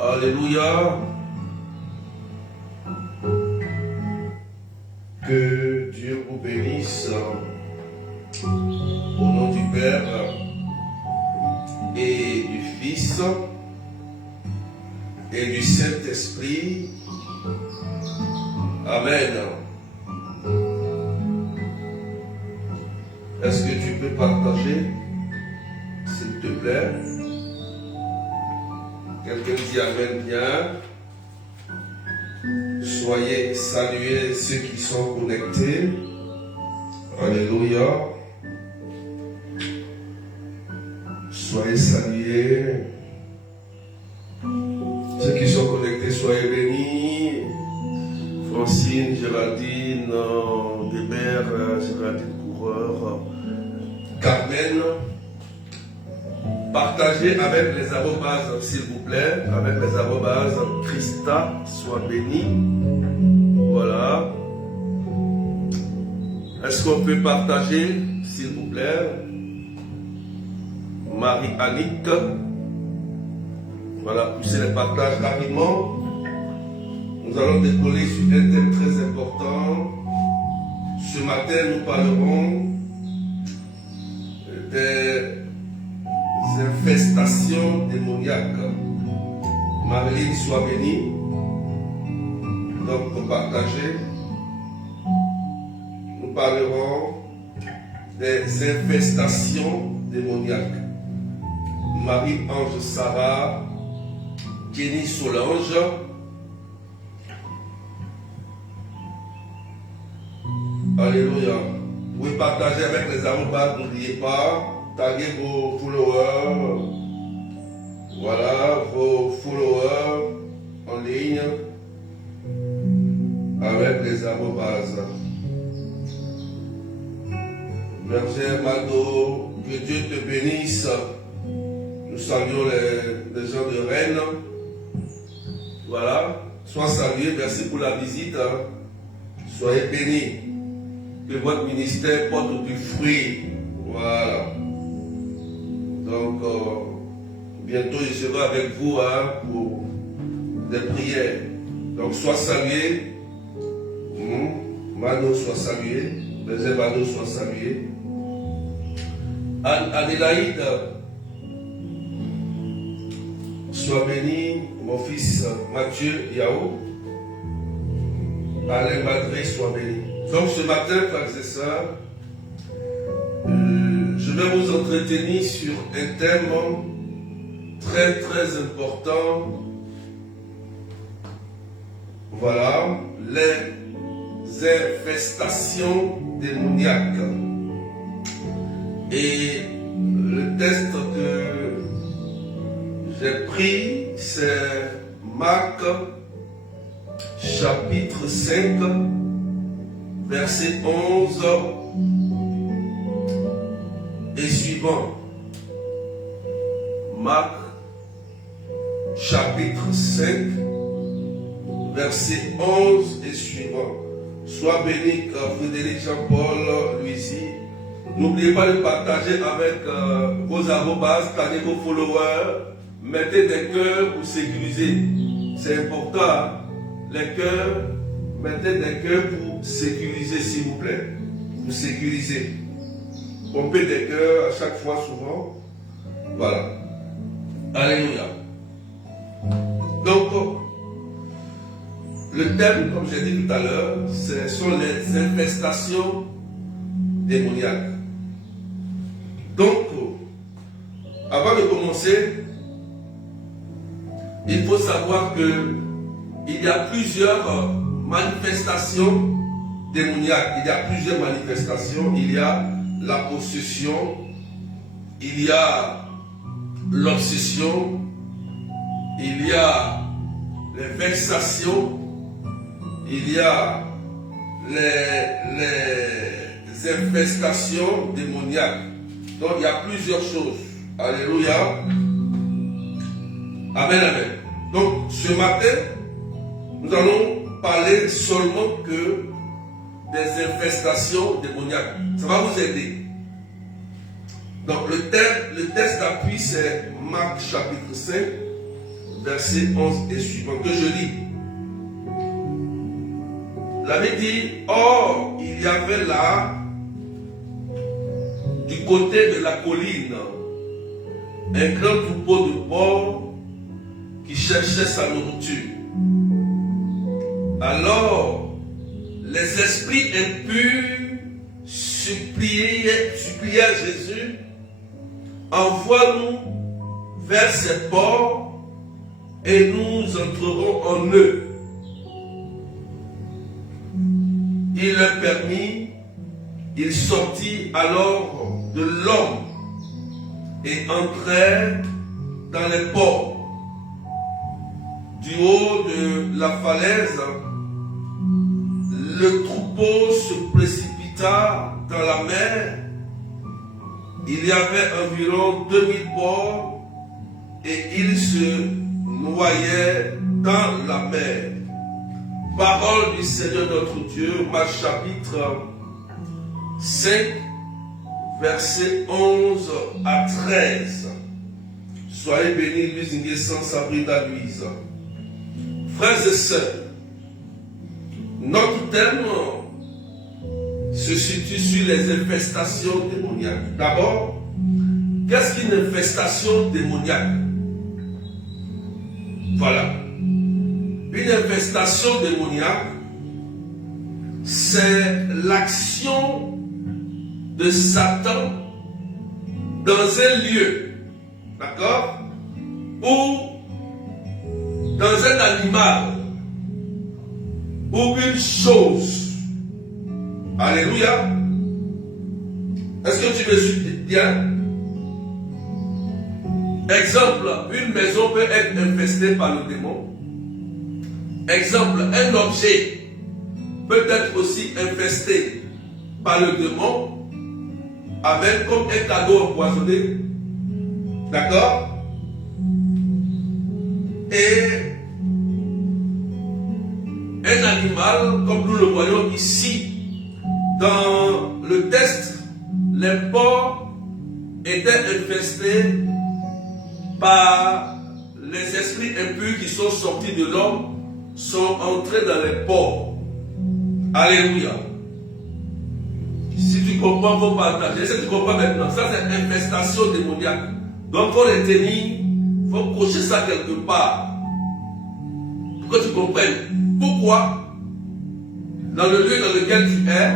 Alléluia. Que Dieu vous bénisse au nom du Père et du Fils et du Saint-Esprit. Amen. Est-ce que tu peux partager, s'il te plaît? Quelqu'un dit Amen bien. Soyez salués ceux qui sont connectés. Alléluia. Soyez salués. Ceux qui sont connectés, soyez bénis. Francine, Géraldine, Hébert, Géraldine Coureur, Carmen. Partagez avec les arrobases, s'il vous plaît, avec les arrobases. Christa, soit béni. Voilà. Est-ce qu'on peut partager, s'il vous plaît? Marie-Annick. Voilà, poussez les partages rapidement. Nous allons décoller sur un thème très important. Ce matin, nous parlerons des infestations démoniaques. Marie, sois bénie. Donc, pour partager, nous parlerons des infestations démoniaques. Marie-Ange Sarah, Jenny Solange, alléluia. Vous pouvez partager avec les arrobases, n'oubliez pas, taguez vos followers, voilà, vos followers en ligne avec les arrobases. Merci Mado, que Dieu te bénisse. Nous saluons les gens de Rennes. Voilà, sois salués, merci pour la visite. Soyez bénis. Que votre ministère porte du fruit. Voilà. Donc, bientôt je serai avec vous pour des prières. Donc, sois salué. Mano, sois salué. Les Mano, sois salué. Adélaïde, sois béni. Mon fils Mathieu Yao. Alain Madré, sois béni. Donc ce matin, frères et sœurs, je vais vous entretenir sur un thème très très important. Voilà, les infestations démoniaques. Et le texte que j'ai pris, c'est Marc chapitre 5, verset 11 et suivant. Marc chapitre 5, verset 11 et suivant. Sois béni, Frédéric Jean-Paul, Louisie. N'oubliez pas de partager avec vos arrobases, taguez vos followers, mettez des cœurs pour sécuriser. C'est important. Les cœurs, mettez des cœurs pour sécuriser, s'il vous plaît. Pour sécuriser. Pompez des cœurs à chaque fois, souvent. Voilà. Alléluia. Donc, le thème, comme j'ai dit tout à l'heure, ce sont les infestations démoniaques. Donc, avant de commencer, il faut savoir que il y a plusieurs manifestations démoniaques. Il y a plusieurs manifestations. Il y a la possession, il y a l'obsession, il y a les vexations, il y a les infestations démoniaques. Donc il y a plusieurs choses. Alléluia. Amen, amen. Donc ce matin, nous allons parler seulement que des infestations démoniaques. Ça va vous aider. Donc le texte d'appui c'est Marc chapitre 5, verset 11 et suivant, que je lis. La Bible dit, or il y avait là, du côté de la colline, un grand troupeau de porcs qui cherchait sa nourriture. Alors, les esprits impurs suppliaient Jésus, envoie-nous vers ces porcs et nous entrerons en eux. Il leur permit, il sortit alors de l'homme et entrait dans les porcs. Du haut de la falaise, le troupeau se précipita dans la mer il y avait environ 2000 porcs et ils se noyaient dans la mer. Parole du Seigneur notre Dieu, Marc chapitre 5, versets 11 à 13. Soyez bénis, Louise Nguessan, Sabrina Louise. Frères et sœurs, notre thème se situe sur les infestations démoniaques. D'abord, qu'est-ce qu'une infestation démoniaque? Voilà. Une infestation démoniaque, c'est l'action de Satan dans un lieu, d'accord, ou dans un animal, ou une chose. Alléluia. Est-ce que tu me suis bien? Exemple, une maison peut être infestée par le démon. Exemple, un objet peut être aussi infesté par le démon avec comme un cadeau empoisonné. D'accord? Et un animal, comme nous le voyons ici, dans le texte, les porcs étaient infestés par les esprits impurs qui sont sortis de l'homme, sont entrés dans les porcs. Alléluia. Si tu comprends, il faut partager. Si tu comprends maintenant, ça c'est infestation démoniaque. Donc il faut retenir, il faut cocher ça quelque part. Pour que tu comprennes. Pourquoi? Dans le lieu dans lequel tu es,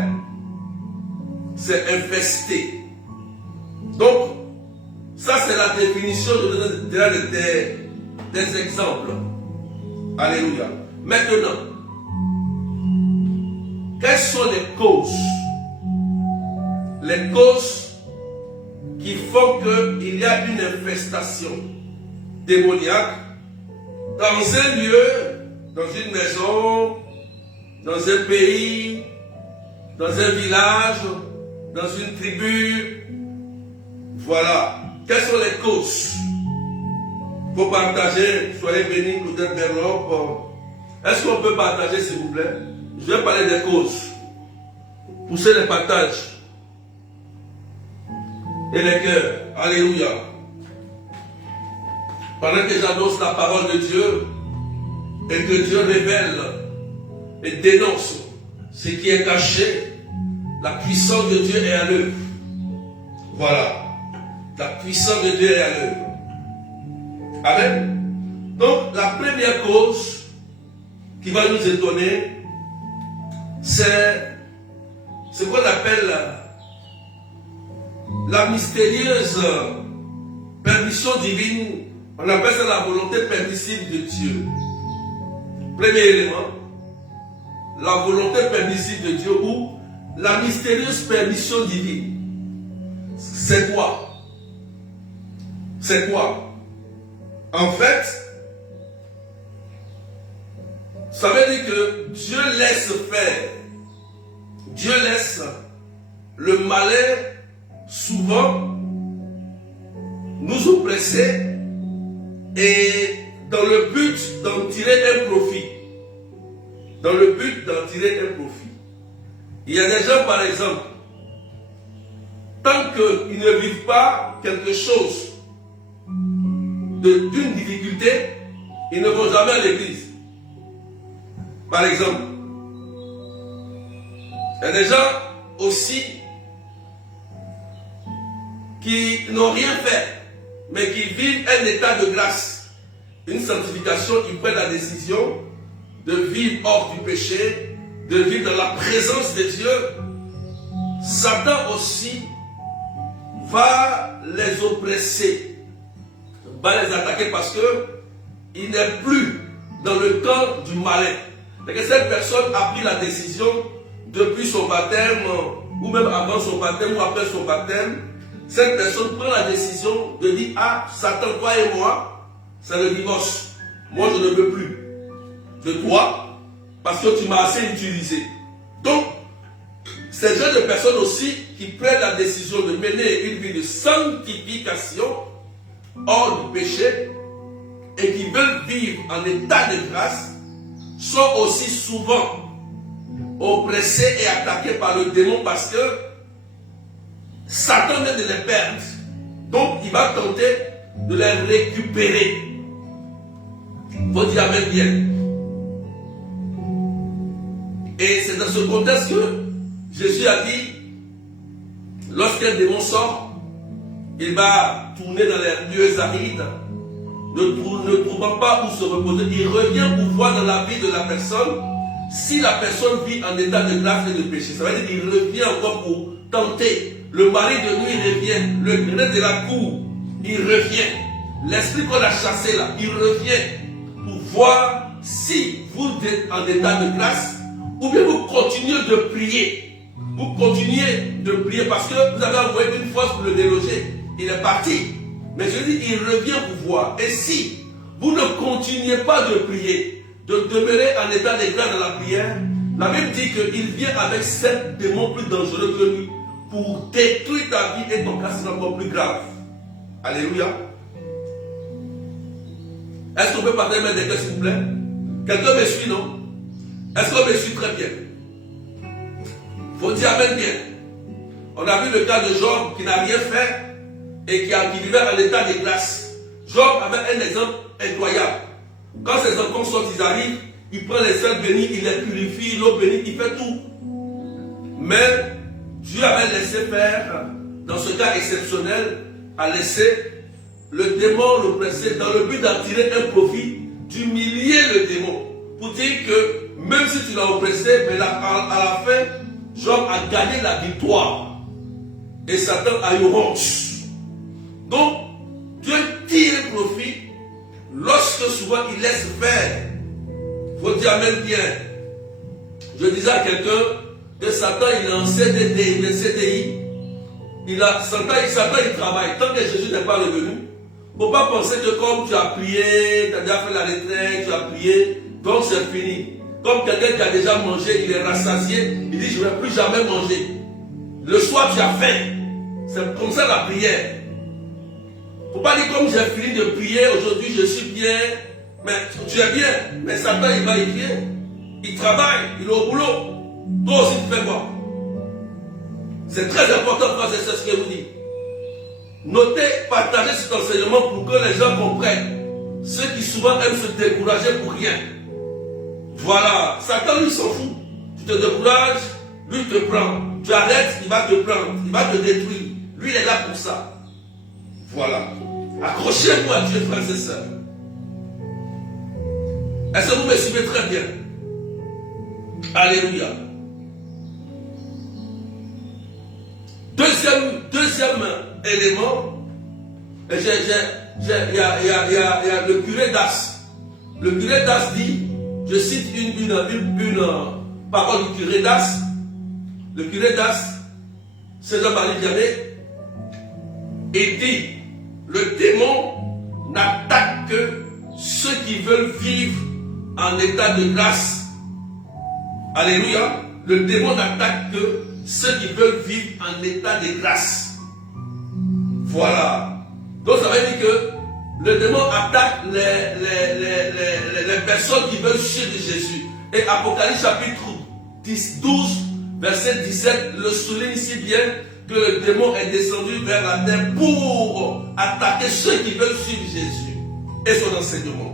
c'est infesté. Donc, ça c'est la définition des exemples. Alléluia. Maintenant, quelles sont les causes? Les causes qui font qu'il y a une infestation démoniaque dans un lieu, dans une maison, dans un pays, dans un village, dans une tribu. Voilà. Quelles sont les causes? Il faut partager. Soyez bénis, Claudette Berlop. Est-ce qu'on peut partager, s'il vous plaît? Je vais parler des causes. Poussez les partages. Et les cœurs. Alléluia. Pendant que j'annonce la parole de Dieu et que Dieu révèle et dénonce ce qui est caché, la puissance de Dieu est à l'œuvre. Voilà. La puissance de Dieu est à l'œuvre. Amen. Donc, la première cause qui va nous étonner, c'est ce qu'on appelle la mystérieuse permission divine. On appelle ça la volonté permissive de Dieu. Premier élément, la volonté permissive de Dieu ou la mystérieuse permission divine. C'est quoi? C'est quoi? En fait, ça veut dire que Dieu laisse faire. Dieu laisse le malin souvent nous oppresser et dans le but d'en tirer un profit. Dans le but d'en tirer un profit. Il y a des gens, par exemple, tant qu'ils ne vivent pas quelque chose d'une difficulté, ils ne vont jamais à l'église. Par exemple, il y a des gens aussi qui n'ont rien fait, mais qui vivent un état de grâce, une sanctification. Ils prennent la décision de vivre hors du péché, de vivre dans la présence de Dieu. Satan aussi va les oppresser, va les attaquer parce que il n'est plus dans le camp du malin. Et que cette personne a pris la décision depuis son baptême, ou même avant son baptême, ou après son baptême. Cette personne prend la décision de dire: ah, Satan, toi et moi, c'est le divorce. Moi, je ne veux plus de toi parce que tu m'as assez utilisé. Donc, ces genre de personnes aussi qui prennent la décision de mener une vie de sanctification hors du péché et qui veulent vivre en état de grâce sont aussi souvent oppressés et attaqués par le démon parce que Satan vient de les perdre. Donc il va tenter de les récupérer. Il faut dire amen bien. Et c'est dans ce contexte que Jésus a dit, lorsqu'un démon sort, il va tourner dans les lieux arides, ne trouvant pas où se reposer. Il revient pour voir dans la vie de la personne si la personne vit en état de grâce et de péché. Ça veut dire qu'il revient encore pour tenter. Le mari de nuit revient, le gré de la cour, il revient. L'esprit qu'on a chassé là, il revient pour voir si vous êtes en état de grâce ou bien vous continuez de prier. Vous continuez de prier parce que vous avez envoyé une force pour le déloger. Il est parti. Mais je dis, il revient vous voir. Et si vous ne continuez pas de prier, de demeurer en état de grâce dans la prière, la Bible dit qu'il vient avec 7 démons plus dangereux que lui pour détruire ta vie et ton cas sera encore plus grave. Alléluia. Est-ce qu'on peut parler main des cœurs s'il vous plaît? Quelqu'un me suit, non? Est-ce qu'on me suit très bien? Faut dire amen bien. On a vu le cas de Job qui n'a rien fait et qui vivait en état de grâce. Job avait un exemple incroyable. Quand ses enfants sortent, ils arrivent, il prend les sels bénis, il les purifie, l'eau bénie, il fait tout. Mais Dieu avait laissé faire, dans ce cas exceptionnel, a laissé le démon le presser dans le but d'en tirer un profit, d'humilier le démon. Pour dire que même si tu l'as oppressé, mais à la fin, Job a gagné la victoire. Et Satan a eu honte. Donc, Dieu tire profit lorsque souvent il laisse faire. Il faut dire amen bien. Je disais à quelqu'un que Satan il est en CDD, il est CDI. Satan il travaille. Tant que Jésus n'est pas revenu, il ne faut pas penser que comme tu as prié, tu as déjà fait la retraite, tu as prié, donc c'est fini. Comme quelqu'un qui a déjà mangé, il est rassasié, il dit je ne vais plus jamais manger. Le soir tu as faim. C'est comme ça la prière. Il ne faut pas dire comme j'ai fini de prier, aujourd'hui je suis bien, mais tu es bien, mais Satan il va y prier. Il travaille, il est au boulot. Toi aussi tu fais quoi? C'est très important, frère, c'est ce que je vous dis. Notez, partagez cet enseignement pour que les gens comprennent. Ceux qui souvent aiment se décourager pour rien. Voilà, Satan lui s'en fout. Tu te décourages, lui te prend. Tu arrêtes, il va te prendre, il va te détruire. Lui il est là pour ça. Voilà. Accrochez-vous à Dieu, frères et sœurs. Est-ce que vous me suivez très bien? Alléluia. Deuxième élément, il y a le curé d'As. Le curé d'As dit, je cite une parole du curé d'As. Le curé d'As, c'est Jean-Marie Vianney, et dit, le démon n'attaque que ceux qui veulent vivre en état de grâce. Alléluia. Le démon n'attaque que ceux qui veulent vivre en état de grâce. Voilà. Donc ça veut dire que le démon attaque les personnes qui veulent suivre Jésus. Et Apocalypse chapitre 12, verset 17 le souligne si bien que le démon est descendu vers la terre pour attaquer ceux qui veulent suivre Jésus et son enseignement.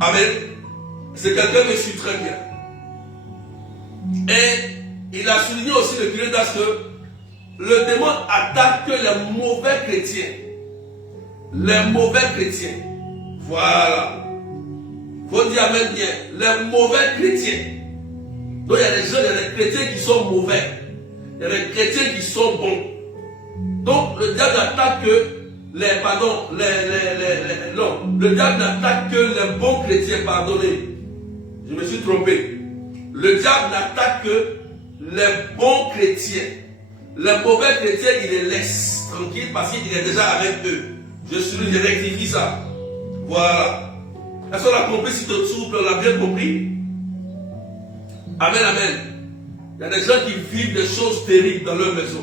Amen. C'est quelqu'un qui me suit très bien. Et il a souligné aussi le curé d'As que le démon attaque que les mauvais chrétiens. Les mauvais chrétiens. Voilà. Il faut dire amen bien. Les mauvais chrétiens. Donc il y a des gens, il y a des chrétiens qui sont mauvais. Il y a des chrétiens qui sont bons. Donc le diable n'attaque que le diable n'attaque que les bons chrétiens, pardonnez. Je me suis trompé. Le diable n'attaque que les bons chrétiens. Les mauvais chrétiens, il les laisse tranquilles parce qu'il est déjà avec eux. Je rectifie ça. Voilà. Est-ce qu'on a compris si te souple, on l'a bien compris? Amen, amen. Il y a des gens qui vivent des choses terribles dans leur maison.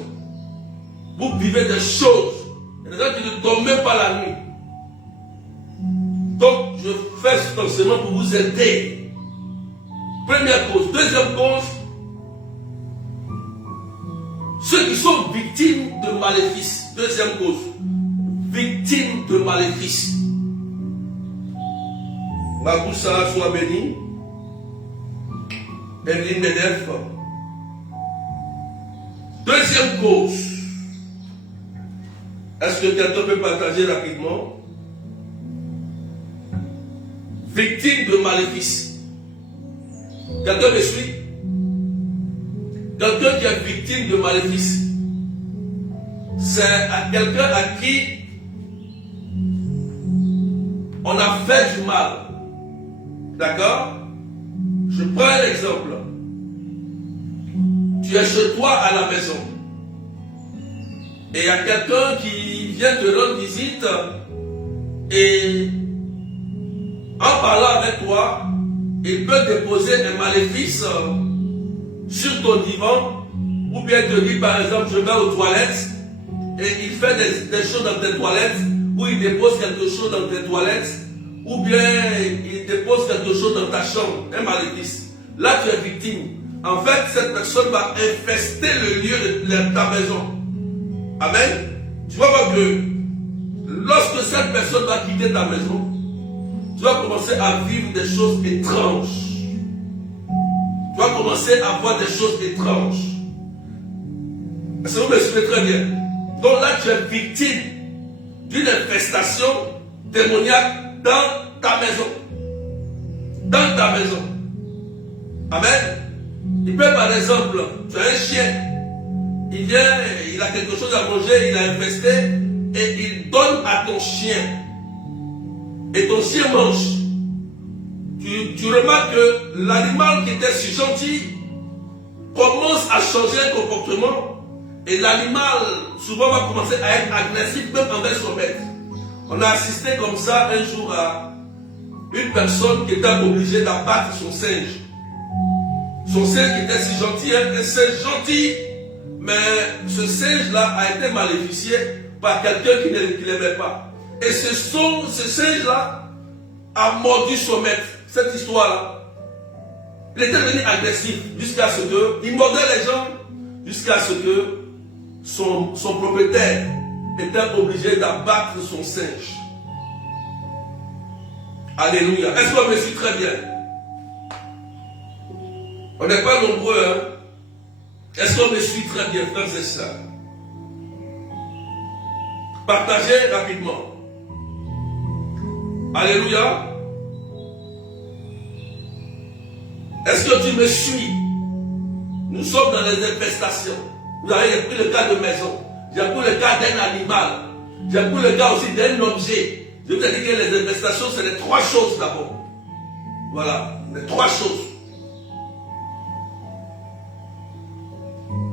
Vous vivez des choses. Il y a des gens qui ne dorment même pas la nuit. Donc, je fais cet enseignement pour vous aider. Première cause. Deuxième cause, ceux qui sont victimes de maléfices. Deuxième cause, victimes de maléfices. Maboussa soit béni. Evelyne Medef. Deuxième cause. Est-ce que quelqu'un peut partager rapidement? Victime de maléfices. Quelqu'un me suit? Quelqu'un qui est victime de maléfices, c'est quelqu'un à qui on a fait du mal. D'accord? Je prends un exemple. Tu es chez toi à la maison. Et il y a quelqu'un qui vient te rendre visite et en parlant avec toi, il peut déposer un maléfice sur ton divan, ou bien te dire par exemple je vais aux toilettes et il fait des choses dans tes toilettes, ou il dépose quelque chose dans tes toilettes, ou bien il dépose quelque chose dans ta chambre, un maléfice. Là tu es victime. En fait, cette personne va infester le lieu de ta maison. Amen. Tu vas voir que lorsque cette personne va quitter ta maison, tu vas commencer à vivre des choses étranges. Tu vas commencer à voir des choses étranges. Est-ce que vous me suivez très bien? Donc là, tu es victime d'une infestation démoniaque dans ta maison. Dans ta maison. Amen. Il peut par exemple, tu as un chien. Il vient, il a quelque chose à manger, il a infesté, et il donne à ton chien. Et ton chien mange. Tu remarques que l'animal qui était si gentil commence à changer un comportement, et l'animal souvent va commencer à être agressif même envers son maître. On a assisté comme ça un jour à une personne qui était obligée d'abattre son singe. Son singe qui était si gentil, un singe gentil, mais ce singe-là a été maléficié par quelqu'un qui ne l'aimait pas. Et ce singe-là a mordu son maître. Cette histoire-là, il était devenu agressif jusqu'à ce que, il mordait les gens jusqu'à ce que son propriétaire était obligé d'abattre son singe. Alléluia. Est-ce qu'on me suit très bien? On n'est pas nombreux, hein? Est-ce qu'on me suit très bien, frères et sœurs? Partagez rapidement. Alléluia. Est-ce que tu me suis? Nous sommes dans les infestations. Vous avez pris le cas de maison. J'ai pris le cas d'un animal. J'ai pris le cas aussi d'un objet. Je vous ai dit que les infestations, c'est les trois choses d'abord. Voilà, les trois choses.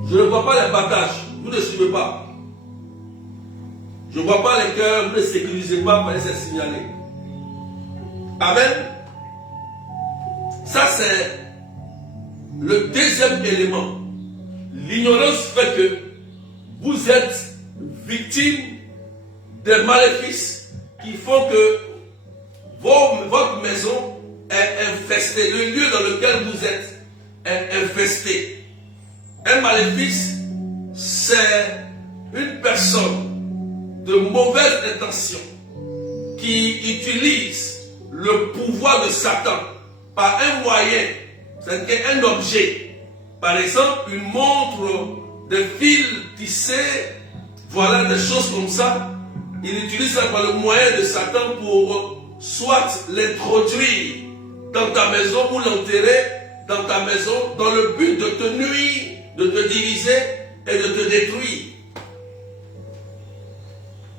Je ne vois pas les partages. Vous ne suivez pas. Je ne vois pas les cœurs. Vous ne sécurisez pas pour les signaler. Amen. Ça, c'est le deuxième élément. L'ignorance fait que vous êtes victime des maléfices qui font que votre maison est infestée. Le lieu dans lequel vous êtes est infesté. Un maléfice, c'est une personne de mauvaise intention qui utilise le pouvoir de Satan par un moyen, c'est un objet. Par exemple, une montre, des fils tissés, voilà, des choses comme ça. Il utilise ça par le moyen de Satan pour soit l'introduire dans ta maison ou l'enterrer dans ta maison dans le but de te nuire, de te diviser et de te détruire.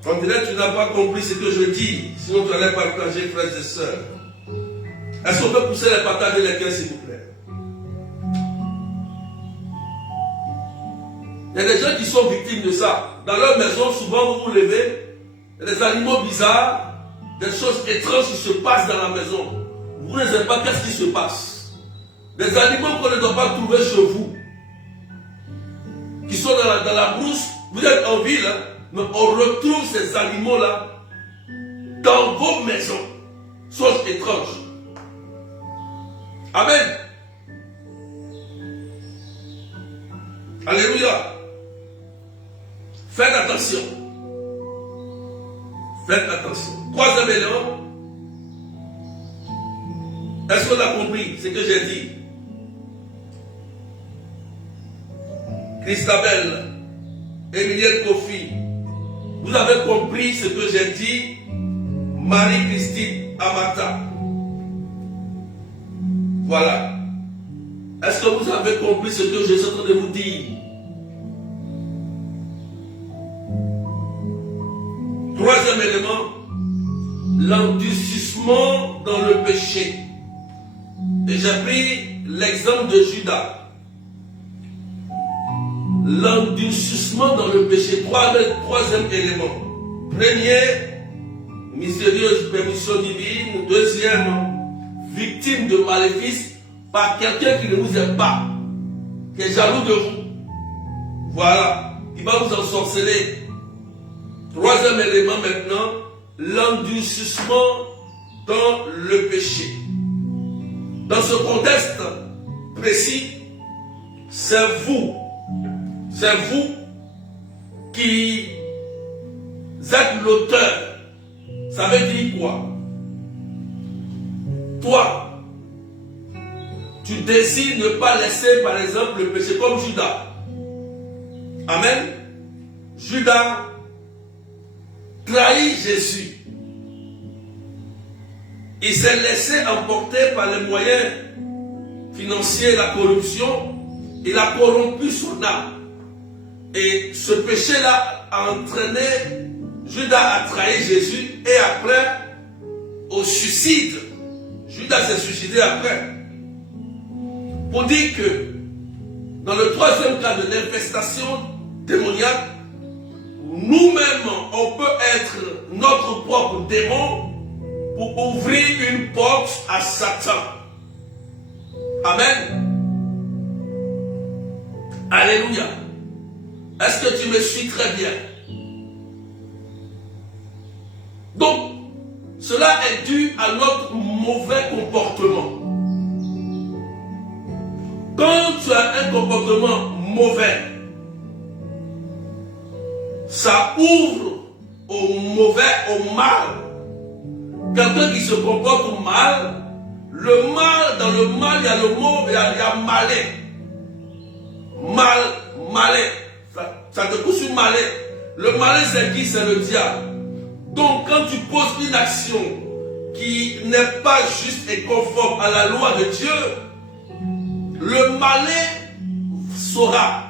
On dirait que tu n'as pas compris ce que je dis, sinon tu allais partager, frères et sœurs. Est-ce qu'on peut pousser les partager les cœurs, s'il vous plaît? Il y a des gens qui sont victimes de ça. Dans leur maison, souvent vous vous levez, il y a des animaux bizarres, des choses étranges qui se passent dans la maison. Vous ne savez pas qu'est-ce qui se passe. Des animaux qu'on ne doit pas trouver chez vous. qui sont dans la brousse, vous êtes en ville, hein, mais on retrouve ces animaux-là dans vos maisons. Chose étrange. Amen. Alléluia. Faites attention. Faites attention. Troisième élément. Est-ce qu'on a compris ce que j'ai dit? Christabel, Emilienne Kofi, vous avez compris ce que j'ai dit? Marie-Christine Amata. Voilà. Est-ce que vous avez compris ce que je suis en train de vous dire? Troisième élément, l'endurcissement dans le péché. Et j'ai pris l'exemple de Judas. L'endurcissement dans le péché. Troisième élément. Premier, mystérieuse permission divine. Deuxième, victime de maléfice par quelqu'un qui ne vous aime pas, qui est jaloux de vous. Voilà, qui va vous ensorceler. Troisième élément maintenant, l'endurcissement dans le péché. Dans ce contexte précis, c'est vous qui êtes l'auteur. Ça veut dire quoi? Toi, tu décides de ne pas laisser par exemple le péché comme Judas. Amen. Judas trahit Jésus. Il s'est laissé emporter par les moyens financiers, la corruption. Il a corrompu son âme. Et ce péché-là a entraîné, Judas a trahi Jésus et après, au suicide. Judas s'est suicidé après. Pour dire que, dans le troisième cas de l'infestation démoniaque, nous-mêmes, on peut être notre propre démon pour ouvrir une porte à Satan. Amen. Alléluia. Est-ce que tu me suis très bien? Donc, cela est dû à notre mauvais comportement. Quand tu as un comportement mauvais, ça ouvre au mauvais, au mal. Quelqu'un qui se comporte mal, le mal, dans le mal, il y a le mot, il y a malin. Malin. Ça te pousse sur malin. Le malin, c'est qui? C'est le diable. Donc, quand tu poses une action qui n'est pas juste et conforme à la loi de Dieu, le malin saura.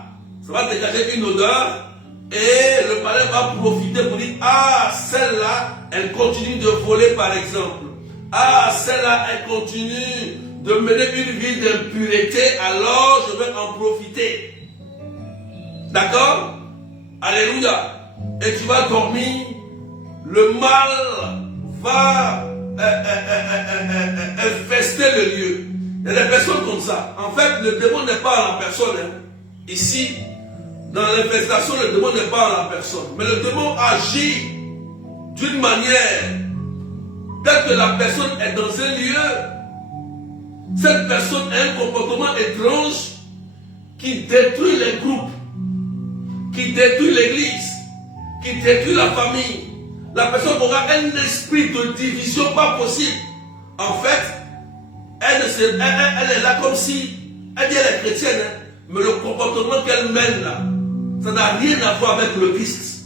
Ça va dégager une odeur et le malin va profiter pour dire: ah, celle-là, elle continue de voler par exemple. Ah, celle-là, elle continue de mener une vie d'impureté, alors je vais en profiter. D'accord? Alléluia. Et tu vas dormir, le mal va infester le lieu. Il y a des personnes comme ça. En fait, le démon n'est pas en personne. Hein. Ici, dans l'infestation, le démon n'est pas en personne. Mais le démon agit d'une manière, dès que la personne est dans un lieu, cette personne a un comportement étrange qui détruit les groupes, qui détruit l'église, qui détruit la famille. La personne aura un esprit de division pas possible. En fait, elle est là comme si, elle dit elle est chrétienne, hein, mais le comportement qu'elle mène là, ça n'a rien à voir avec le Christ.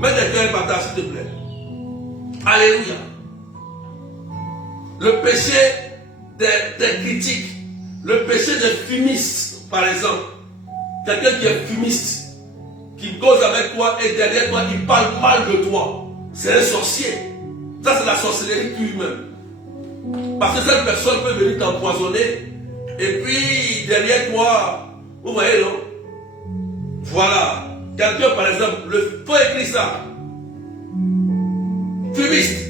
Mets des cœurs partage, s'il te plaît. Alléluia. Le péché des critiques, le péché des fumistes, par exemple. Quelqu'un qui est fumiste, qui cause avec toi et derrière toi, il parle mal de toi. C'est un sorcier. Ça, c'est la sorcellerie humaine. Parce que cette personne peut venir t'empoisonner et puis derrière toi, vous voyez, non? Voilà. Quelqu'un, par exemple, le faut écrire ça. Fumiste.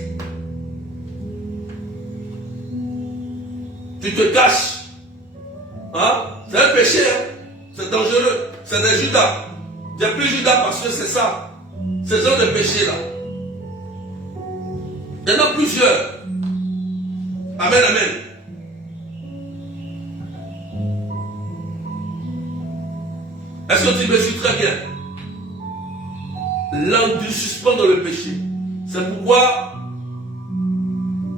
Tu te caches. Hein? C'est un péché, hein? C'est dangereux. C'est des Judas. J'ai pris Judas parce que c'est ça. Ce genre de péché-là. Il y en a plusieurs. Amen, amen. Est-ce que tu me suis très bien? L'endurcissement dans le péché. C'est pourquoi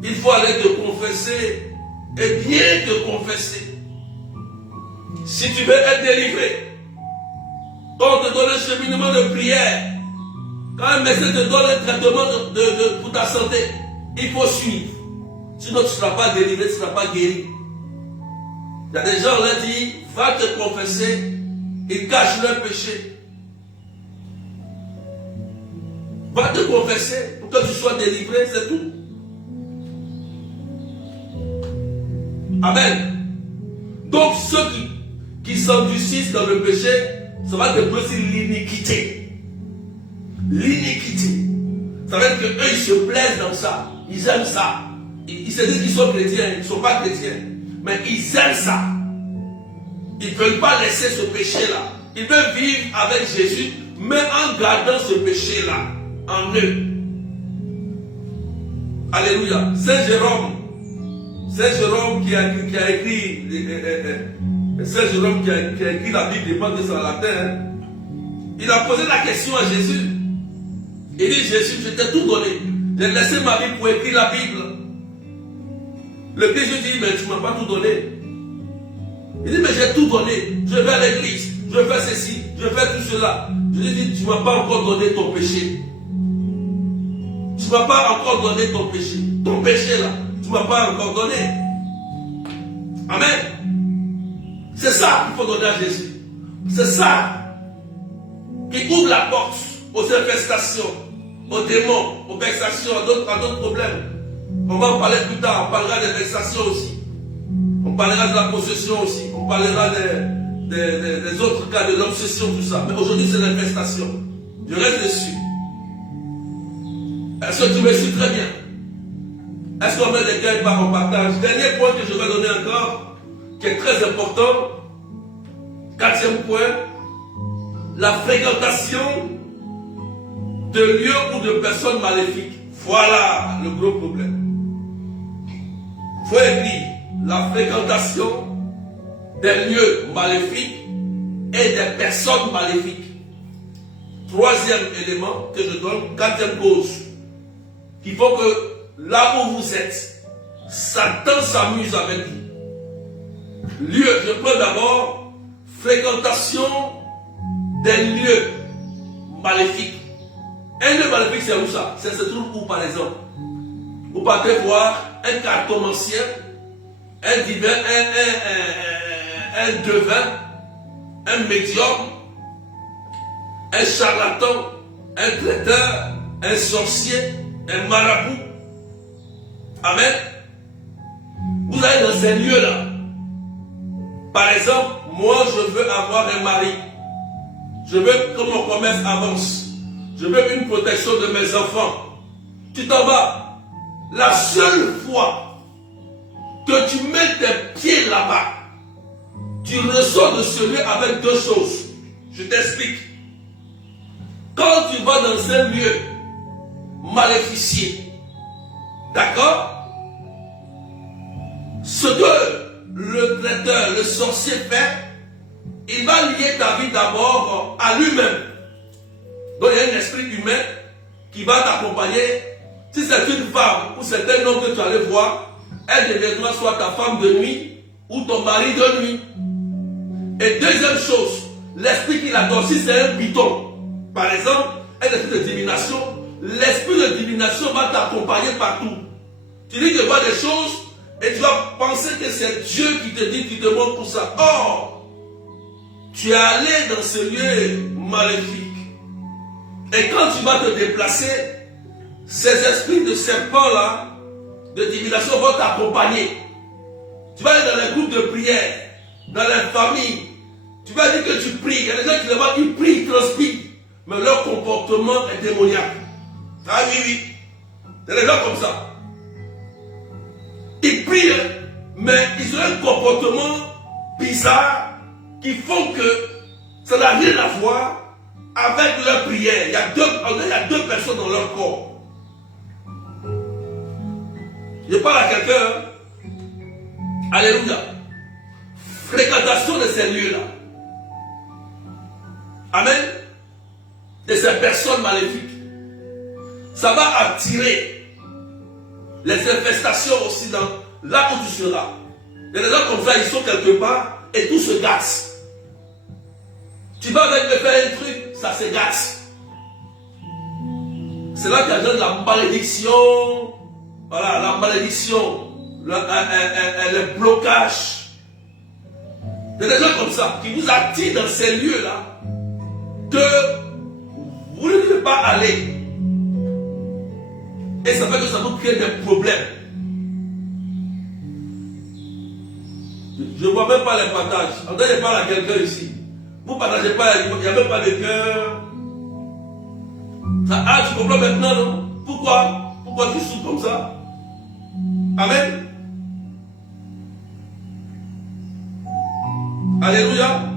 il faut aller te confesser et bien te confesser. Si tu veux être délivré, quand on te donne un cheminement de prière, quand un médecin te donne un traitement pour ta santé, il faut suivre. Sinon tu ne seras pas délivré, tu ne seras pas guéri. Il y a des gens qui leur disent, va te confesser, ils cachent leur péché. Va te confesser pour que tu sois délivré, c'est tout. Amen. Donc ceux qui s'endurcissent dans le péché, ça va développer aussi l'iniquité. L'iniquité. Ça veut dire qu'eux, ils se plaisent dans ça. Ils aiment ça. Ils se disent qu'ils sont chrétiens. Ils ne sont pas chrétiens. Mais ils aiment ça. Ils ne veulent pas laisser ce péché-là. Ils veulent vivre avec Jésus, mais en gardant ce péché-là en eux. Alléluia. Saint Jérôme qui a écrit Saint Jérôme qui a écrit la Bible, je pense que c'est en latin, hein. Il a posé la question à Jésus. Il dit, Jésus, je t'ai tout donné. J'ai laissé ma vie pour écrire la Bible. Le Jésus dit, mais tu ne m'as pas tout donné. Il dit, mais j'ai tout donné. Je vais à l'église, je fais ceci, je fais tout cela. Je lui dis, tu ne m'as pas encore donné ton péché. Tu ne m'as pas encore donné ton péché. Ton péché là, tu ne m'as pas encore donné. Amen. C'est ça qu'il faut donner à Jésus. C'est ça qui ouvre la porte aux infestations, aux démons, aux vexations, à d'autres problèmes. On va en parler plus tard, on parlera des vexations aussi. On parlera de la possession aussi. On parlera des autres cas, de l'obsession, tout ça. Mais aujourd'hui, c'est l'infestation. Je reste dessus. Est-ce que tu me suis très bien? Est-ce qu'on met des gains par en partage? Dernier point que je vais donner encore, qui est très important. Quatrième point, la fréquentation de lieux ou de personnes maléfiques. Voilà le gros problème. Il faut écrire la fréquentation des lieux maléfiques et des personnes maléfiques. Troisième élément que je donne, quatrième cause, qu'il faut que là où vous êtes, Satan s'amuse avec vous. Lieu, je prends d'abord fréquentation des lieux maléfiques. Un lieu maléfique, c'est où ça? Ça se trouve où, par exemple? Vous partez voir un cartomancien, un divin, un devin, un médium, un charlatan, un traiteur, un sorcier, un marabout. Amen. Vous allez dans ces lieux-là. Par exemple, moi je veux avoir un mari. Je veux que mon commerce avance. Je veux une protection de mes enfants. Tu t'en vas. La seule fois que tu mets tes pieds là-bas, tu ressors de ce lieu avec deux choses. Je t'explique. Quand tu vas dans un lieu maléficié, d'accord? Ce que le traiteur, le sorcier fait, il va lier ta vie d'abord à lui-même. Donc il y a un esprit humain qui va t'accompagner. Si c'est une femme ou c'est un homme que tu allais voir, elle deviendra soit ta femme de nuit ou ton mari de nuit. Et deuxième chose, l'esprit qui l'adore, si c'est un python, par exemple, un esprit de divination, l'esprit de divination va t'accompagner partout. Tu dis de voir des choses et tu vas penser que c'est Dieu qui te dit, qui te montre tout ça. Or, tu es allé dans ce lieu maléfique. Et quand tu vas te déplacer, ces esprits de serpents-là, de divination, vont t'accompagner. Tu vas aller dans les groupes de prière, dans les familles. Tu vas dire que tu pries. Il y a des gens qui là-bas, ils prient, ils transpirent. Mais leur comportement est démoniaque. Ah oui, oui. Il y a des gens comme ça. Ils prient, mais ils ont un comportement bizarre qui font que Ça n'a rien à voir avec leur prière. Il y a deux personnes dans leur corps. Je parle à quelqu'un. Alléluia. Fréquentation de ces lieux-là. Amen. De ces personnes maléfiques. Ça va attirer les infestations aussi dans là où tu seras. Il y a des gens comme ça, ils sont quelque part et tout se gâte. Tu vas avec me faire un truc, ça se gâte. C'est là qu'il y a de la malédiction. Voilà, la malédiction, le blocage. Il y a des gens comme ça qui vous attirent dans ces lieux-là que vous ne devez pas aller. Et ça fait que ça vous crée des problèmes. Je ne vois même pas les partages. En fait, je parle à quelqu'un ici. Vous ne partagez pas, il n'y a même pas de cœur. Ah, tu comprends maintenant, non? Pourquoi? Pourquoi tu souffres comme ça? Amen. Alléluia.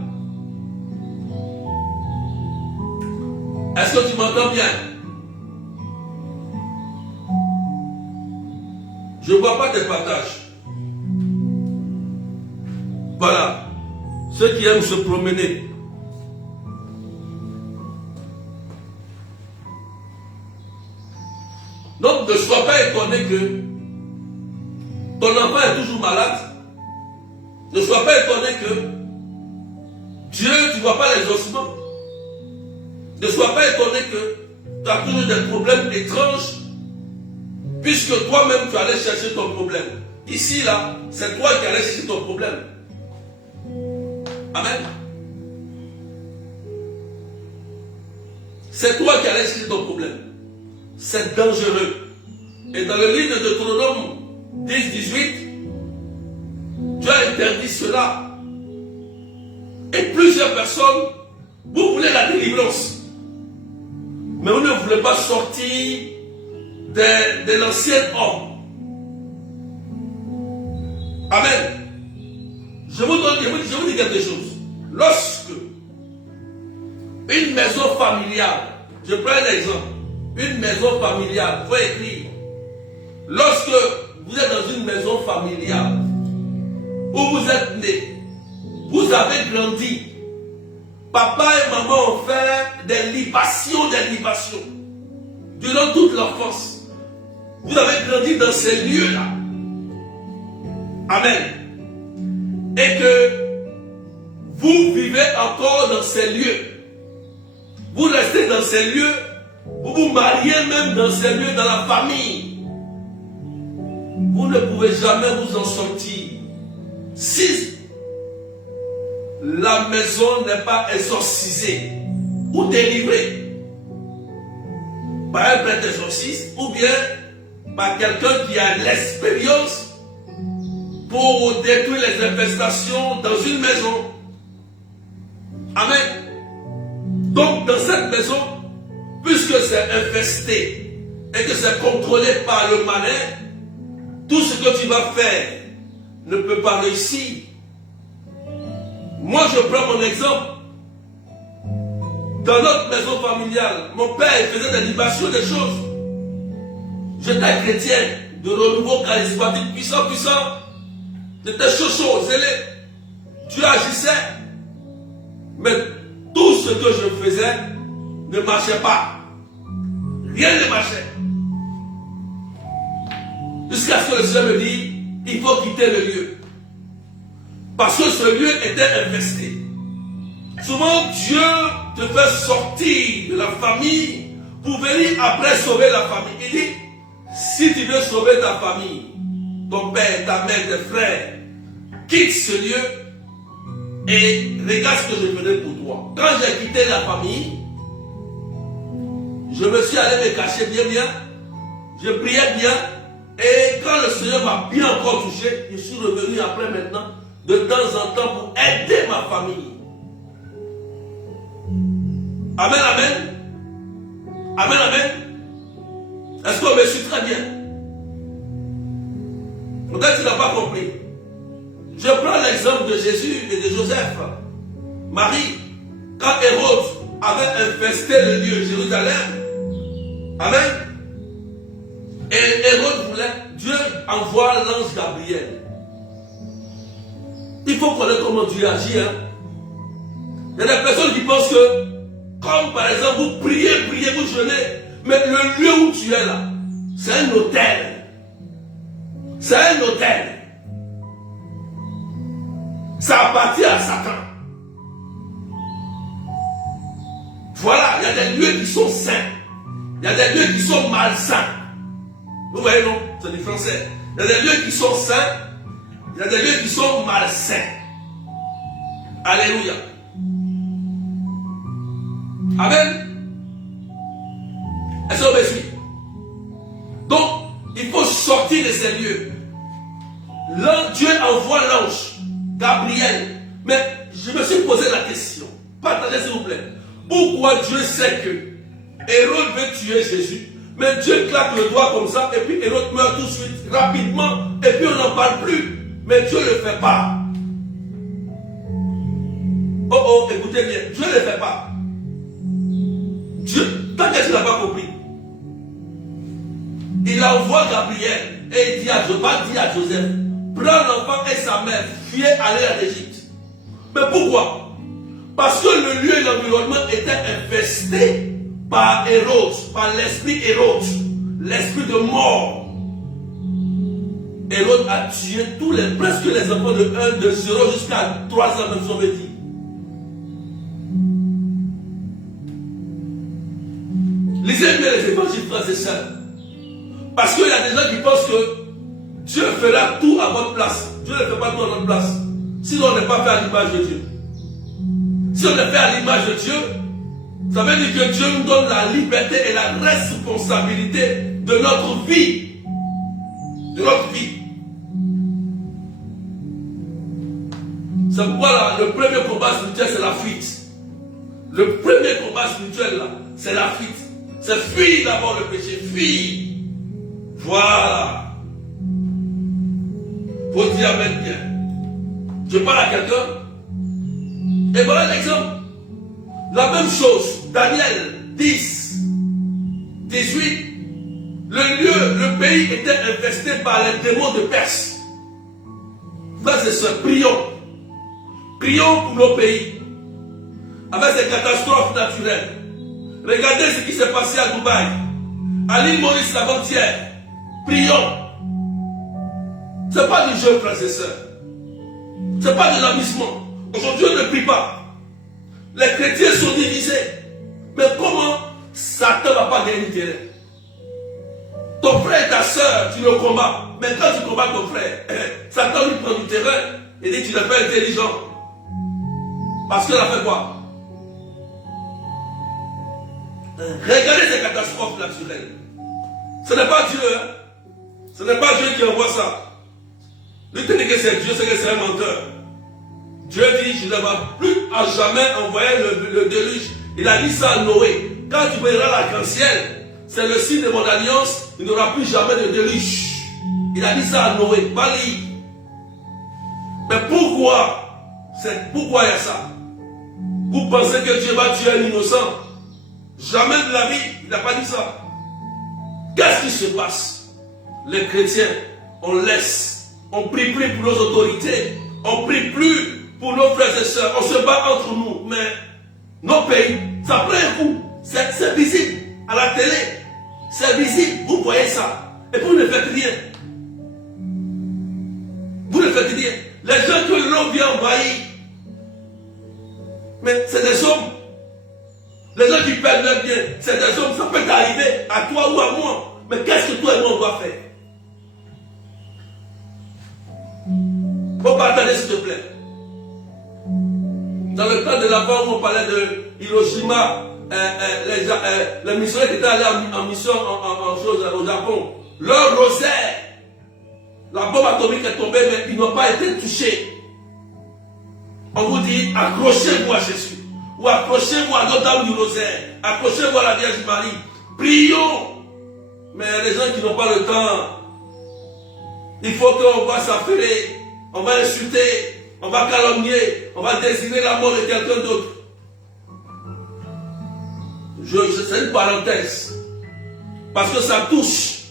Est-ce que tu m'entends bien? Je ne vois pas tes partages. Voilà. Ceux qui aiment se promener. Donc ne sois pas étonné que ton enfant est toujours malade. Ne sois pas étonné que Dieu, tu ne vois pas les ossements. Ne sois pas étonné que tu as toujours des problèmes étranges, puisque toi-même tu allais chercher ton problème. Ici, là, c'est toi qui allais chercher ton problème. Amen. C'est toi qui allais chercher ton problème. C'est dangereux. Et dans le livre de Deutéronome 10-18, Dieu a interdit cela. Et plusieurs personnes, vous voulez la délivrance. Mais vous ne voulez pas sortir de l'ancien homme. Amen. Je vous dis quelque chose. Lorsque une maison familiale, je prends un exemple, une maison familiale, il faut écrire. Lorsque vous êtes dans une maison familiale, où vous êtes né, vous avez grandi, papa et maman ont fait des libations, durant toute l'enfance. Vous avez grandi dans ces lieux-là. Amen. Et que vous vivez encore dans ces lieux. Vous restez dans ces lieux. Vous vous mariez même dans ces lieux, dans la famille. Vous ne pouvez jamais vous en sortir. Si la maison n'est pas exorcisée ou délivrée par un prêtre exorciste ou bien par quelqu'un qui a l'expérience pour détruire les infestations dans une maison. Amen. Donc dans cette maison, puisque c'est infesté et que c'est contrôlé par le malin, tout ce que tu vas faire ne peut pas réussir. Moi, je prends mon exemple. Dans notre maison familiale, mon père faisait des libations, des choses. J'étais chrétien, de renouveau charismatique, puissant. J'étais chaud, zélé. Dieu agissait. Mais tout ce que je faisais ne marchait pas. Rien ne marchait. Jusqu'à ce que le Seigneur me dise, il faut quitter le lieu. Parce que ce lieu était infesté. Souvent, Dieu te fait sortir de la famille pour venir après sauver la famille. Il dit, si tu veux sauver ta famille, ton père, ta mère, tes frères, quitte ce lieu et regarde ce que je faisais pour toi. Quand j'ai quitté la famille, je me suis allé me cacher bien. Je priais bien. Et quand le Seigneur m'a bien encore touché, je suis revenu après maintenant, de temps en temps, pour aider ma famille. Amen, amen. Amen, amen. Est-ce qu'on me suit très bien? Peut-être que tu n'as pas compris. Je prends l'exemple de Jésus et de Joseph. Marie, quand Hérode avait infesté le lieu Jérusalem, amen, et Hérode voulait, Dieu envoie l'ange Gabriel. Il faut connaître comment Dieu agit. Hein? Il y a des personnes qui pensent que, comme par exemple, vous priez, vous jeûnez, mais le lieu où tu es là, c'est un hôtel. C'est un hôtel. Ça appartient à Satan. Voilà, il y a des lieux qui sont saints. Il y a des lieux qui sont malsains. Vous voyez, non? C'est du français. Il y a des lieux qui sont saints. Il y a des lieux qui sont malsains. Alléluia. Amen. Est-ce qu'on me suit? Donc, il faut sortir de ces lieux. Dieu envoie l'ange Gabriel. Mais je me suis posé la question. Partagez s'il vous plaît. Pourquoi Dieu sait que Hérode veut tuer Jésus, mais Dieu claque le doigt comme ça, et puis Hérode meurt tout de suite, rapidement, et puis on n'en parle plus. Mais Dieu ne le fait pas. Oh oh, écoutez bien, Dieu ne le fait pas. Dieu, tant que tu n'as pas compris, il envoie Gabriel et il dit à Joseph, prends l'enfant et sa mère, fuyez, allez en Égypte. Mais pourquoi? Parce que le lieu et l'environnement étaient infestés par Hérode, par l'esprit Hérode, l'esprit de mort. Hérode a tué presque les enfants de 1, de 0 jusqu'à 3 ans, même si on veut dire. Lisez bien les évangiles, frères et sœurs. Parce qu'il y a des gens qui pensent que Dieu fera tout à votre place. Dieu ne fait pas tout à notre place. Sinon, on n'est pas fait à l'image de Dieu. Si on est fait à l'image de Dieu, ça veut dire que Dieu nous donne la liberté et la responsabilité de notre vie. De notre vie. C'est pourquoi là, le premier combat spirituel, c'est la fuite. Le premier combat spirituel, là, c'est la fuite. C'est fuir d'abord le péché. Fuir. Voilà. Faut dire amen bien. Je parle à quelqu'un. Et voilà l'exemple. La même chose. Daniel 10, 18. Le pays était infesté par les démons de Perse. Frères et sœurs, prions. Prions pour nos pays. Avec ces catastrophes naturelles. Regardez ce qui s'est passé à Dubaï. À l'île Maurice avant-hier. Prions. Ce n'est pas du jeu, frères et sœurs. Ce n'est pas de l'amusement. Aujourd'hui, on ne prie pas. Les chrétiens sont divisés. Mais comment Satan ne va pas gagner du terrain? Ton frère et ta soeur, tu le combats. Mais quand tu combats ton frère, Satan lui prend du terrain et dit tu n'es pas intelligent. Parce qu'il a fait quoi? Regardez ces catastrophes naturelles. Ce n'est pas Dieu. Hein? Ce n'est pas Dieu qui envoie ça. Lui te dit que c'est Dieu, c'est que c'est un menteur. Dieu dit, je ne vais plus à jamais envoyer le déluge. Il a dit ça à Noé. Quand tu verras l'arc-en-ciel, c'est le signe de mon alliance, il n'y aura plus jamais de déluge. Il a dit ça à Noé, pas lire. Mais pourquoi? Pourquoi il y a ça? Vous pensez que Dieu va tuer un innocent? Jamais de la vie, il n'a pas dit ça. Qu'est-ce qui se passe? Les chrétiens, on laisse, on prie plus pour nos autorités, on prie plus pour nos frères et sœurs, on se bat entre nous, mais nos pays, ça prend un coup, c'est visible à la télé, c'est visible, vous voyez ça, et vous ne faites rien. Vous ne faites rien. Les gens que l'homme vient envahir, mais c'est des hommes. Les gens qui perdent leur bien, c'est des hommes, ça peut t'arriver à toi ou à moi. Mais qu'est-ce que toi et moi on doit faire? Faut partager s'il te plaît. Dans le temps de l'avant où on parlait de Hiroshima, les missionnaires qui étaient allés en mission au Japon, leur rosaire, la bombe atomique est tombée, mais ils n'ont pas été touchés. On vous dit, accrochez-vous à Jésus. Ou accrochez-vous à Notre-Dame du Rosaire. Accrochez-vous à la Vierge Marie. Prions. Mais les gens qui n'ont pas le temps, il faut qu'on va s'affairer, on va insulter, on va calomnier, on va désigner la mort de quelqu'un d'autre. c'est une parenthèse. Parce que ça touche.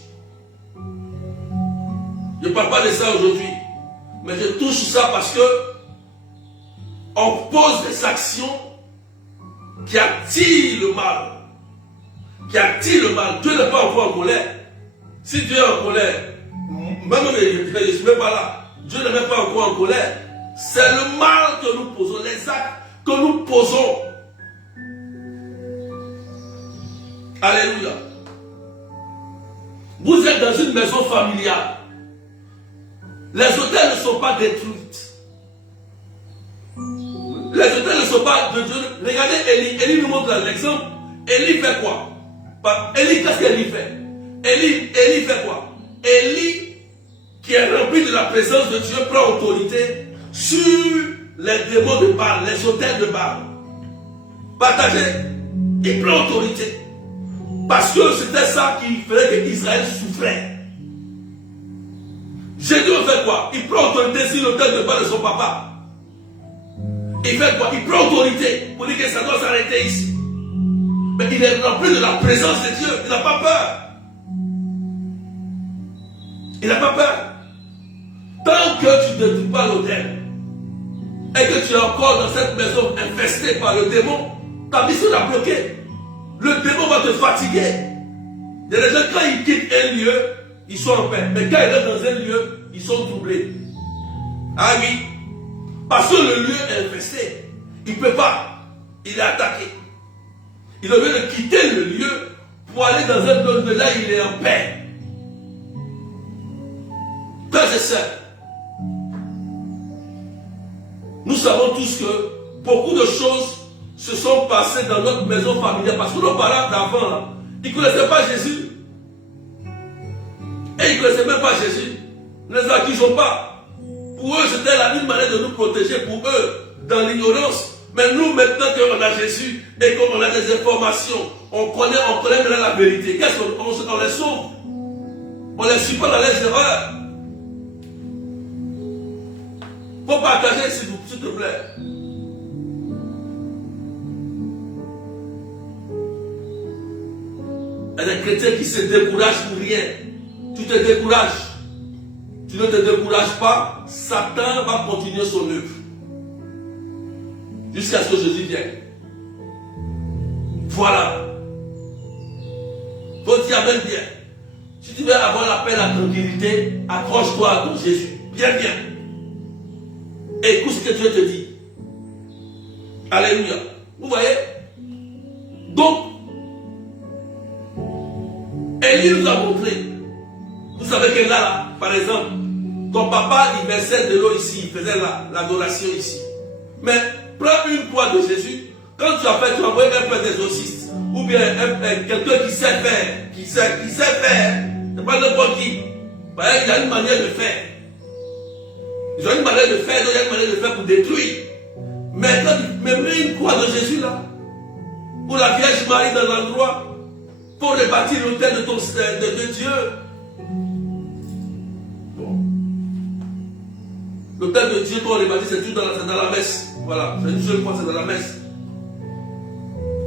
Je ne parle pas de ça aujourd'hui. Mais je touche ça parce que on pose des actions qui attirent le mal. Qui attirent le mal. Dieu n'est pas encore en colère. Si Dieu est en colère, même je ne suis même pas là. Dieu n'est même pas encore en colère. C'est le mal que nous posons, les actes que nous posons. Alléluia. Vous êtes dans une maison familiale. Les hôtels ne sont pas détruits. Les hôtels ne sont pas de Dieu. Regardez Élie. Élie nous montre l'exemple. Élie fait quoi? Élie, qu'est-ce qu'Élie fait? Élie fait quoi? Élie, qui est rempli de la présence de Dieu, prend autorité sur les démons de Baal, les hôtels de Baal. Partagez. Il prend autorité. Parce que c'était ça qui faisait que Israël souffrait. Jésus fait quoi? Il prend autorité sur l'autel de Baal de son papa. Il fait quoi? Il prend autorité pour dire que ça doit s'arrêter ici. Mais il est rempli de la présence de Dieu. Il n'a pas peur. Il n'a pas peur. Tant que tu ne détruis pas l'autel et que tu es encore dans cette maison infestée par le démon, ta mission est bloquée. Le démon va te fatiguer. Il y a des gens, quand ils quittent un lieu, ils sont en paix. Mais quand ils restent dans un lieu, ils sont troublés. Ah oui. Parce que le lieu est infesté. Il ne peut pas. Il est attaqué. Il a besoin de quitter le lieu pour aller dans un autre là, il est en paix. Frères et sœurs, nous savons tous que beaucoup de choses se sont passées dans notre maison familiale. Parce que nos parents d'avant, ils ne connaissaient pas Jésus. Et ils ne connaissaient même pas Jésus. Ils ne les accusaient pas. Pour eux, c'était une manière de nous protéger, pour eux, dans l'ignorance. Mais nous, maintenant qu'on a Jésus et qu'on a des informations, on connaît maintenant la vérité. Qu'est-ce qu'on les sauve? On les suit pas dans les erreurs. Il faut partager, s'il te plaît. Il y a des chrétiens qui se découragent pour rien. Tu te décourages. Tu ne te décourages pas, Satan va continuer son œuvre. Jusqu'à ce que Jésus vienne. Voilà. Faut dire amen bien. Si tu veux avoir la paix, la tranquillité, accroche-toi à ton Jésus. Bien. Écoute ce que Dieu te dit. Alléluia. Vous voyez? Donc, Élie nous a montré. Vous savez que là, par exemple, ton papa, il versait de l'eau ici, il faisait l'adoration ici. Mais prends une croix de Jésus. Quand tu as fait, tu as envoyé un peu d'exorciste. Ou bien quelqu'un qui sait faire. Qui sait faire. C'est pas n'importe qui. Il a une manière de faire. Ils ont une manière de faire, donc il y a une manière de faire pour détruire. Mais quand tu mets une croix de Jésus là, pour la Vierge Marie dans l'endroit, pour rebâtir l'autel de Dieu. Bon. L'autel de Dieu, quand on rebâtit, c'est tout dans la messe. Voilà, c'est une seule fois, c'est dans la messe.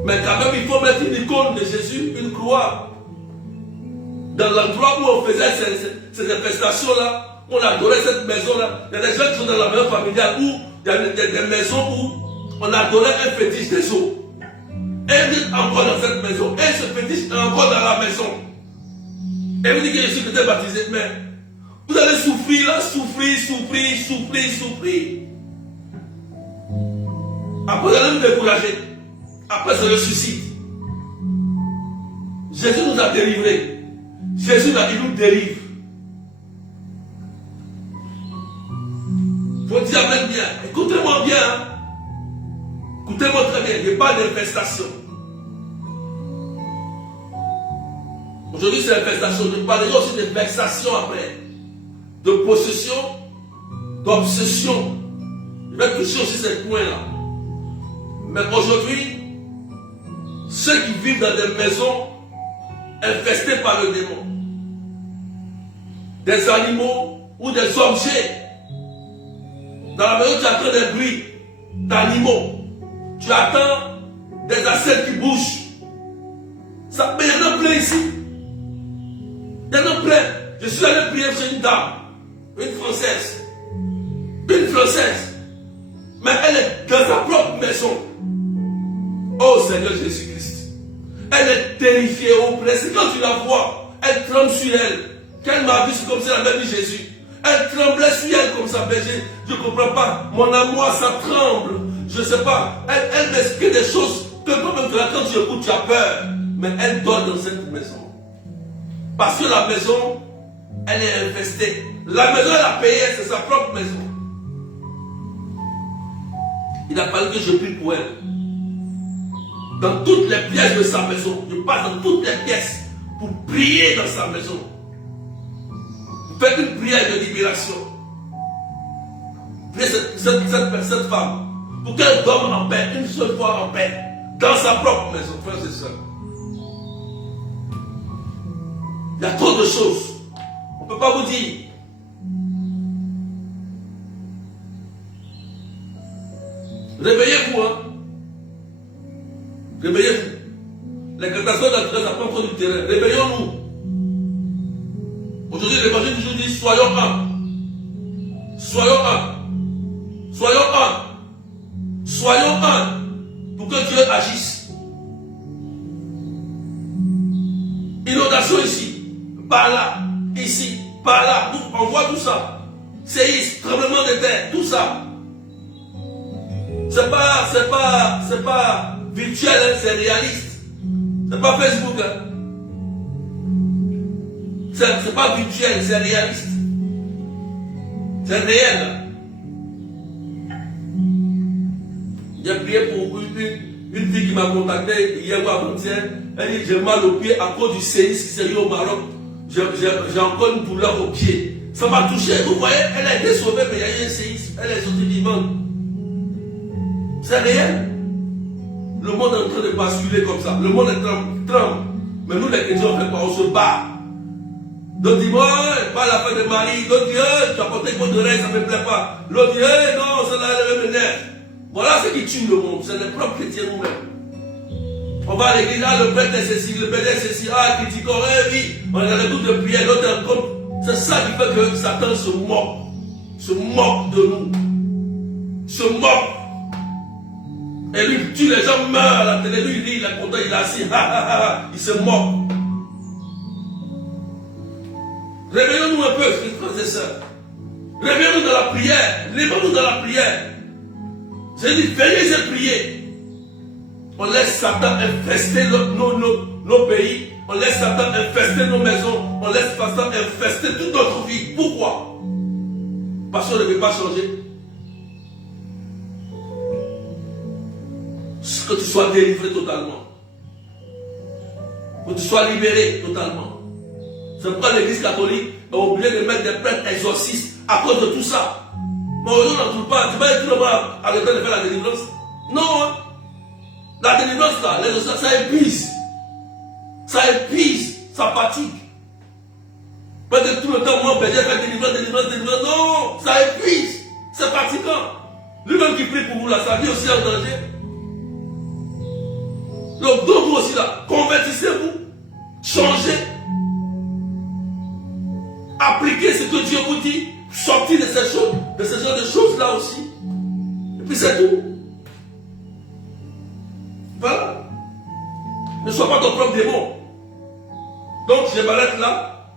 Mais quand même, il faut mettre une icône de Jésus, une croix. Dans l'endroit où on faisait ces infestations-là, on adorait cette maison-là. Il y a des gens qui sont dans la maison familiale où il y a des maisons où on adorait un fétiche des eaux. Et vous êtes encore dans cette maison. Et ce fétiche est encore dans la maison. Et vous dites que Jésus était baptisé. Mais vous allez souffrir là, souffrir. Après, vous allez vous décourager. Après, c'est le suicide. Jésus nous a délivrés. Jésus, là, il nous délivre. Il faut dire amen bien. Écoutez-moi bien. Hein? Écoutez-moi très bien. Il n'y a pas d'infestation. Aujourd'hui, c'est l'infestation. Je parlerai aussi de vexation après. De possession, d'obsession. Je vais toucher aussi ces points-là. Mais aujourd'hui, ceux qui vivent dans des maisons infestées par le démon, des animaux ou des objets, dans la maison, tu attends des bruits d'animaux. Tu attends des assiettes qui bougent. Ça, mais il y en a plein ici. Il y en a plein. Je suis allé prier chez une dame, une Française. Une Française. Mais elle est dans sa propre maison. Oh Seigneur Jésus-Christ. Elle est terrifiée, oppressée. Quand tu la vois, elle tremble sur elle. Quand elle m'a vu, c'est comme si elle avait vu Jésus. Elle tremblait sur elle comme ça. Mais je ne comprends pas. Mon amour, ça tremble. Je ne sais pas. Elle m'explique des choses que toi-même, quand tu écoutes, tu as peur. Mais elle dort dans cette maison. Parce que la maison, elle est infestée. La maison, elle a payé, c'est sa propre maison. Il a fallu que je prie pour elle. Dans toutes les pièces de sa maison. Je passe dans toutes les pièces pour prier dans sa maison. Faites une prière de libération. Priez cette femme pour qu'elle dorme en paix, une seule fois en paix, dans sa propre maison, frères et sœurs. Il y a trop de choses. On ne peut pas vous dire. Réveillez-vous, hein. Réveillez-vous. Les catastrophes naturelles, ça prend trop du terrain. Réveillons-nous. Aujourd'hui, l'évangile toujours dit soyons un. Soyons un. Soyons un. Soyons un. Pour que Dieu agisse. Inondation ici, par là, ici, par là. On voit tout ça. Séisme, tremblement de terre, tout ça. C'est pas virtuel, hein, c'est réaliste. C'est pas Facebook. Hein. C'est pas virtuel, c'est réaliste. C'est réel. J'ai prié pour une fille qui m'a contacté hier ou avant-hier. Elle dit j'ai mal au pied à cause du séisme qui s'est eu au Maroc. J'ai encore une douleur au pied. Ça m'a touché. Vous voyez, elle a été sauvée, mais il y a eu un séisme. Elle est sortie vivante. C'est réel. Le monde est en train de basculer comme ça. Le monde est tremble. Mais nous, les chrétiens, on fait quoi? On se bat. D'autres disent, pas la fin de Marie. D'autres disent, tu as porté une de règle, ça ne me plaît pas. L'autre dit, non, ça là, elle me nerf. Voilà ce qui tue le monde. C'est les propres chrétiens nous-mêmes. On va à l'église, le prêtre est ceci, le prêtre est ceci, critique, oui. On a le goût de prier, l'autre est en compte. C'est ça qui fait que Satan se moque. Se moque de nous. Se moque. Et lui, tue, les gens meurent à la télé, lui, il rit, il est content, il est assis, il se moque. Réveillons-nous un peu, frères et sœurs. Réveillons-nous dans la prière. Lèvons-nous dans la prière. J'ai dit, venez et prier. On laisse Satan infester nos pays. On laisse Satan infester nos maisons. On laisse Satan infester toute notre vie. Pourquoi? Parce qu'on ne veut pas changer. Que tu sois délivré totalement. Que tu sois libéré totalement. C'est pourquoi l'église catholique a oublié de mettre des prêtres exorcistes à cause de tout ça. Mais aujourd'hui, on n'en trouve pas. Tu vas tout le monde arrêter de faire la délivrance. Non, hein. La délivrance, là, ça épuise. Ça épuise, ça fatigue. Pas que tout le temps, moi, j'ai fait délivrance. Non, ça épuise. C'est fatigant. Lui-même qui prie pour vous, là, sa vie aussi en danger. Donc, vous aussi là, convertissez-vous, changez, appliquez ce que Dieu vous dit, sortez de ces choses, de ce genre de choses là aussi. Et puis c'est tout. Voilà. Ne sois pas ton propre démon. Donc, je m'arrête là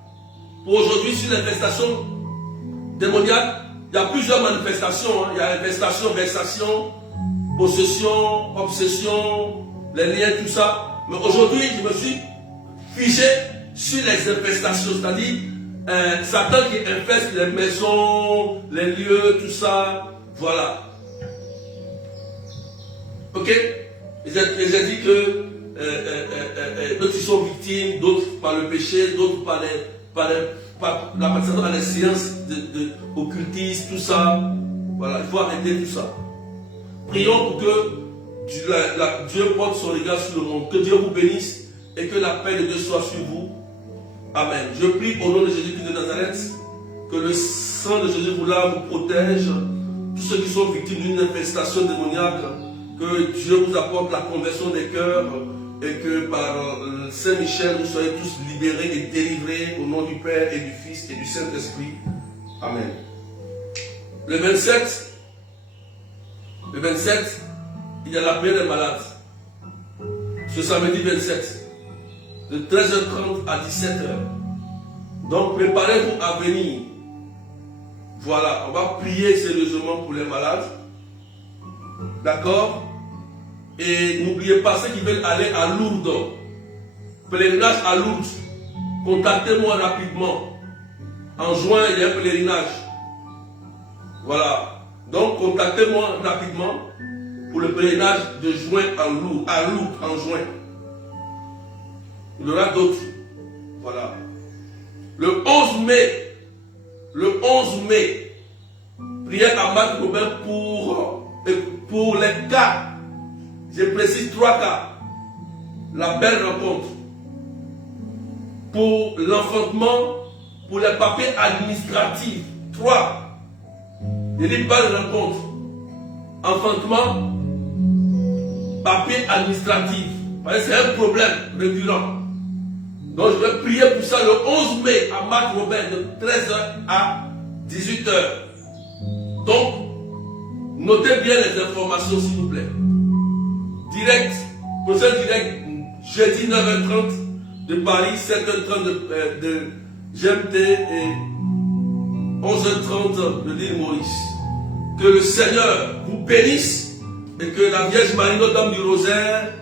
pour aujourd'hui sur l'infestation démoniaque. Il y a plusieurs manifestations. Hein. Il y a infestation, vexation, possession, obsession, les liens, tout ça. Mais aujourd'hui, je me suis figé sur les infestations, c'est-à-dire Satan qui infeste les maisons, les lieux, tout ça. Voilà. Ok? J'ai dit que d'autres qui sont victimes, d'autres par le péché, d'autres par la participation à les séances occultistes, tout ça. Voilà, il faut arrêter tout ça. Prions pour que Dieu porte son regard sur le monde, que Dieu vous bénisse et que la paix de Dieu soit sur vous. Amen. Je prie au nom de Jésus-Christ de Nazareth, que le sang de Jésus vous là vous protège, tous ceux qui sont victimes d'une infestation démoniaque, que Dieu vous apporte la conversion des cœurs et que par Saint-Michel, vous soyez tous libérés et délivrés au nom du Père et du Fils et du Saint-Esprit. Amen. Le 27, il y a la prière des malades. Ce samedi 27, de 13h30 à 17h. Donc préparez-vous à venir. Voilà, on va prier sérieusement pour les malades. D'accord? Et n'oubliez pas ceux qui veulent aller à Lourdes. Pèlerinage à Lourdes. Contactez-moi rapidement. En juin, il y a un pèlerinage. Voilà. Donc contactez-moi rapidement pour le pèlerinage de juin à Lourdes en juin. Il y en a d'autres. Voilà. Le 11 mai, prière à Marc Robin pour les cas. Je précise 3 cas. La belle rencontre. Pour l'enfantement, pour les papiers administratifs. 3. Je dis pas de rencontre. Enfantement, papier administratif. C'est un problème récurrent. Donc je vais prier pour ça le 11 mai à Marc Robin de 13h à 18h. Donc, notez bien les informations s'il vous plaît. Direct, prochain direct, jeudi 9h30 de Paris, 7h30 de GMT et 11h30 de l'île Maurice. Que le Seigneur vous bénisse et que la Vierge Marie, notre Dame du Rosaire,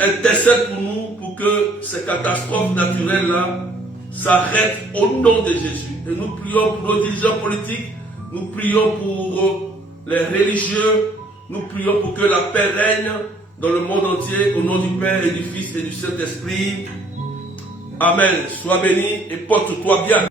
intercède pour nous pour que ces catastrophes naturelles-là s'arrêtent au nom de Jésus. Et nous prions pour nos dirigeants politiques, nous prions pour les religieux, nous prions pour que la paix règne dans le monde entier, au nom du Père et du Fils et du Saint-Esprit. Amen. Sois béni et porte-toi bien.